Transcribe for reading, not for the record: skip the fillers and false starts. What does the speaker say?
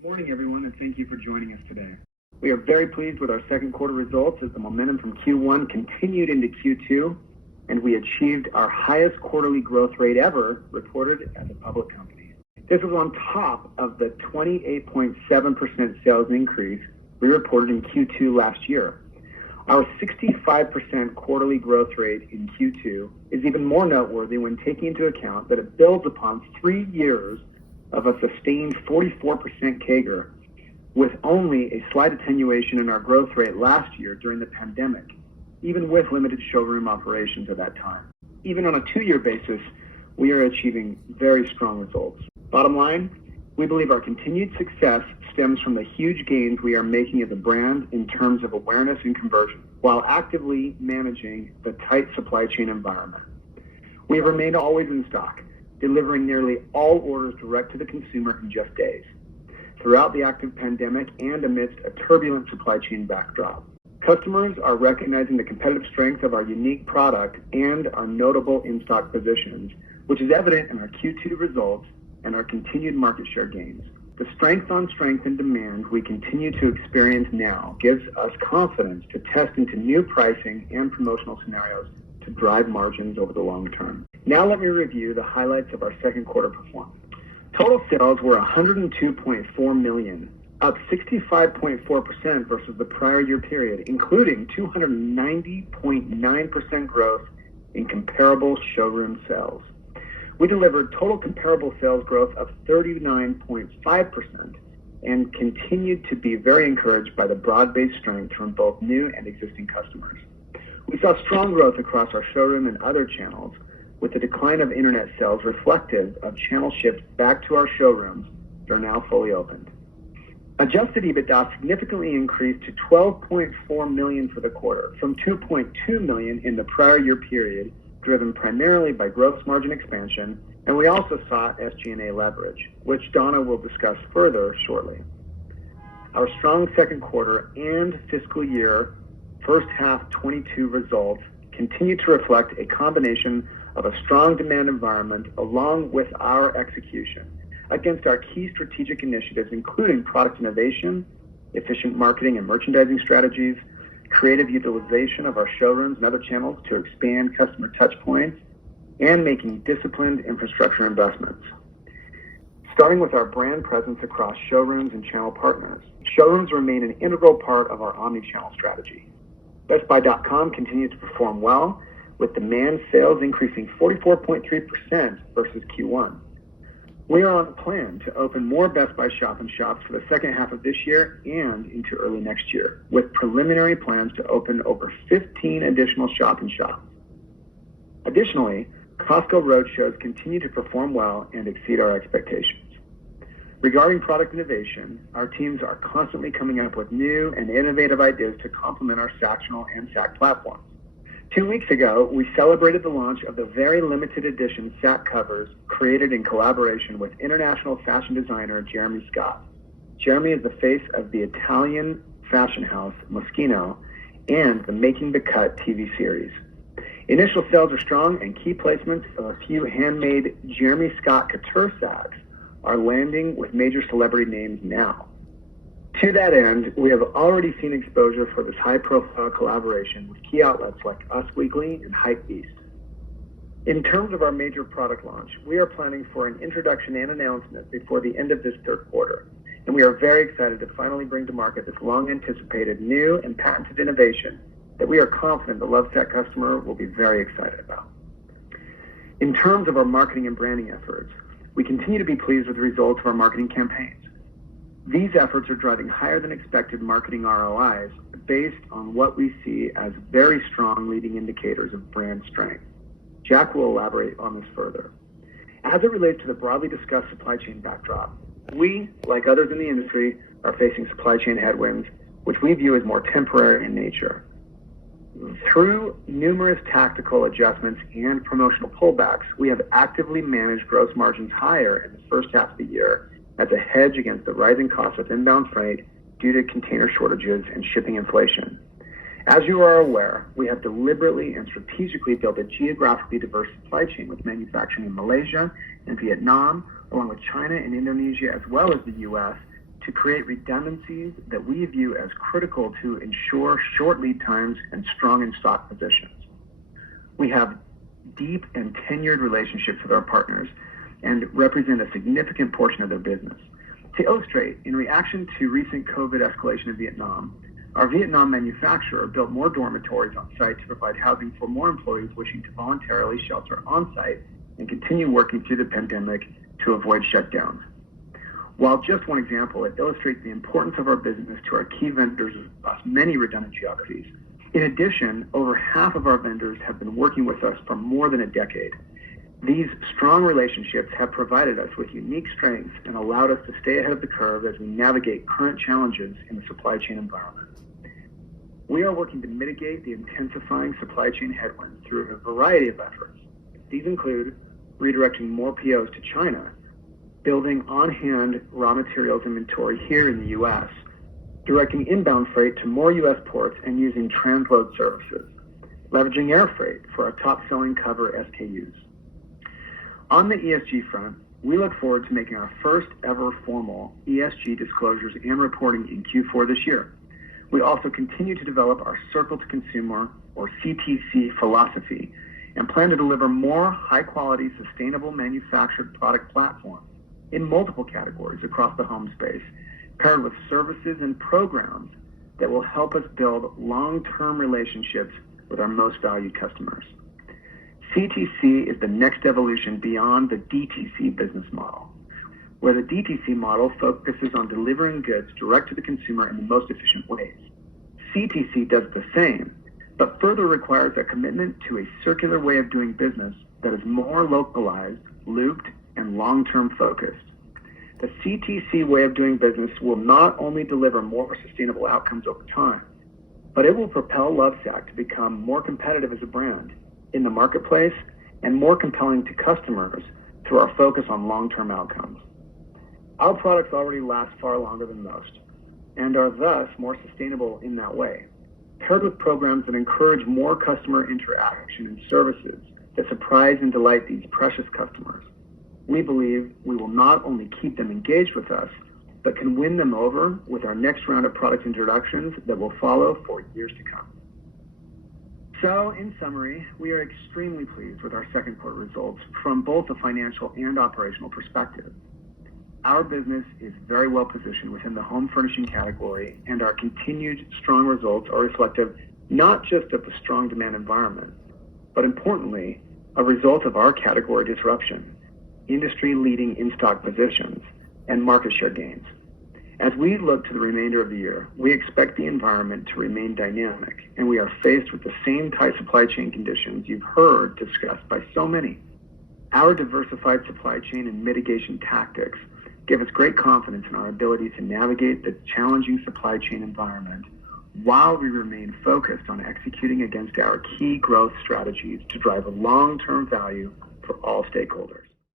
Good morning, everyone, and thank you for joining us today. We are very pleased with our second quarter results as the momentum from Q1 continued into Q2, and we achieved our highest quarterly growth rate ever reported as a public company. This was on top of the 28.7% sales increase we reported in Q2 last year. Our 65% quarterly growth rate in Q2 is even more noteworthy when taking into account that it builds upon 3 years of a sustained 44% CAGR, with only a slight attenuation in our growth rate last year during the pandemic, even with limited showroom operations at that time. Even on a 2-year basis, we are achieving very strong results. Bottom line, we believe our continued success stems from the huge gains we are making as a brand in terms of awareness and conversion, while actively managing the tight supply chain environment. We have remained always in stock, delivering nearly all orders direct to the consumer in just days, throughout the active pandemic and amidst a turbulent supply chain backdrop. Customers are recognizing the competitive strength of our unique product and our notable in-stock positions, which is evident in our Q2 results and our continued market share gains. The strength on strength in demand we continue to experience now gives us confidence to test into new pricing and promotional scenarios to drive margins over the long term. Now let me review the highlights of our second quarter performance. Total sales were $102.4 million, up 65.4% versus the prior year period, including 290.9% growth in comparable showroom sales. We delivered total comparable sales growth of 39.5% and continued to be very encouraged by the broad-based strength from both new and existing customers. We saw strong growth across our showroom and other channels, with the decline of internet sales reflective of channel shifts back to our showrooms that are now fully opened. Adjusted EBITDA significantly increased to $12.4 million for the quarter, from $2.2 million in the prior year period, driven primarily by gross margin expansion, and we also saw SG&A leverage, which Donna will discuss further shortly. Our strong second quarter and fiscal year first half 22 results continue to reflect a combination of a strong demand environment along with our execution against our key strategic initiatives, including product innovation, efficient marketing and merchandising strategies, creative utilization of our showrooms and other channels to expand customer touch points, and making disciplined infrastructure investments. Starting with our brand presence across showrooms and channel partners. Showrooms remain an integral part of our omni-channel strategy. BestBuy.com continues to perform well, with demand sales increasing 44.3% versus Q1. We are on plan to open more Best Buy shop-in-shops for the second half of this year and into early next year, with preliminary plans to open over 15 additional shop-in-shops. Additionally, Costco roadshows continue to perform well and exceed our expectations. Regarding product innovation, our teams are constantly coming up with new and innovative ideas to complement our Sactional and Sac platforms. 2 weeks ago, we celebrated the launch of the very limited edition Sac covers created in collaboration with international fashion designer Jeremy Scott. Jeremy is the face of the Italian fashion house Moschino and the Making the Cut TV series. Initial sales are strong, and key placements of a few handmade Jeremy Scott couture Sacs are landing with major celebrity names now. To that end, we have already seen exposure for this high-profile collaboration with key outlets like Us Weekly and Hypebeast. In terms of our major product launch, we are planning for an introduction and announcement before the end of this third quarter, and we are very excited to finally bring to market this long-anticipated new and patented innovation that we are confident the LOVESAC customer will be very excited about. In terms of our marketing and branding efforts, we continue to be pleased with the results of our marketing campaigns. These efforts are driving higher than expected marketing ROIs based on what we see as very strong leading indicators of brand strength. Jack will elaborate on this further. As it relates to the broadly discussed supply chain backdrop, we, like others in the industry, are facing supply chain headwinds, which we view as more temporary in nature. Through numerous tactical adjustments and promotional pullbacks, we have actively managed gross margins higher in the first half of the year as a hedge against the rising costs of inbound freight due to container shortages and shipping inflation. As you are aware, we have deliberately and strategically built a geographically diverse supply chain with manufacturing in Malaysia and Vietnam, along with China and Indonesia, as well as the U.S., to create redundancies that we view as critical to ensure short lead times and strong in-stock positions. We have deep and tenured relationships with our partners and represent a significant portion of their business. To illustrate, in reaction to recent COVID escalation in Vietnam, our Vietnam manufacturer built more dormitories on site to provide housing for more employees wishing to voluntarily shelter on site and continue working through the pandemic to avoid shutdowns. While just one example, it illustrates the importance of our business to our key vendors across many redundant geographies. In addition, over half of our vendors have been working with us for more than a decade. These strong relationships have provided us with unique strengths and allowed us to stay ahead of the curve as we navigate current challenges in the supply chain environment. We are working to mitigate the intensifying supply chain headwinds through a variety of efforts. These include redirecting more POs to China, building on-hand raw materials inventory here in the U.S., directing inbound freight to more U.S. ports and using transload services, leveraging air freight for our top-selling cover SKUs. On the ESG front, we look forward to making our first ever formal ESG disclosures and reporting in Q4 this year. We also continue to develop our Circle to Consumer, or CTC, philosophy and plan to deliver more high-quality, sustainable manufactured product platforms in multiple categories across the home space, paired with services and programs that will help us build long-term relationships with our most valued customers. CTC is the next evolution beyond the DTC business model, where the DTC model focuses on delivering goods direct to the consumer in the most efficient ways. CTC does the same, but further requires a commitment to a circular way of doing business that is more localized, looped, and long-term focused. The CTC way of doing business will not only deliver more sustainable outcomes over time, but it will propel LOVESAC to become more competitive as a brand in the marketplace and more compelling to customers through our focus on long-term outcomes. Our products already last far longer than most and are thus more sustainable in that way, paired with programs that encourage more customer interaction and services that surprise and delight these precious customers. We believe we will not only keep them engaged with us, but can win them over with our next round of product introductions that will follow for years to come. So, in summary, we are extremely pleased with our second quarter results from both a financial and operational perspective. Our business is very well positioned within the home furnishing category, and our continued strong results are reflective not just of the strong demand environment, but importantly, a result of our category disruption, industry-leading in-stock positions, and market share gains. As we look to the remainder of the year, we expect the environment to remain dynamic, and we are faced with the same tight supply chain conditions you've heard discussed by so many. Our diversified supply chain and mitigation tactics give us great confidence in our ability to navigate the challenging supply chain environment while we remain focused on executing against our key growth strategies to drive a long-term value for all stakeholders.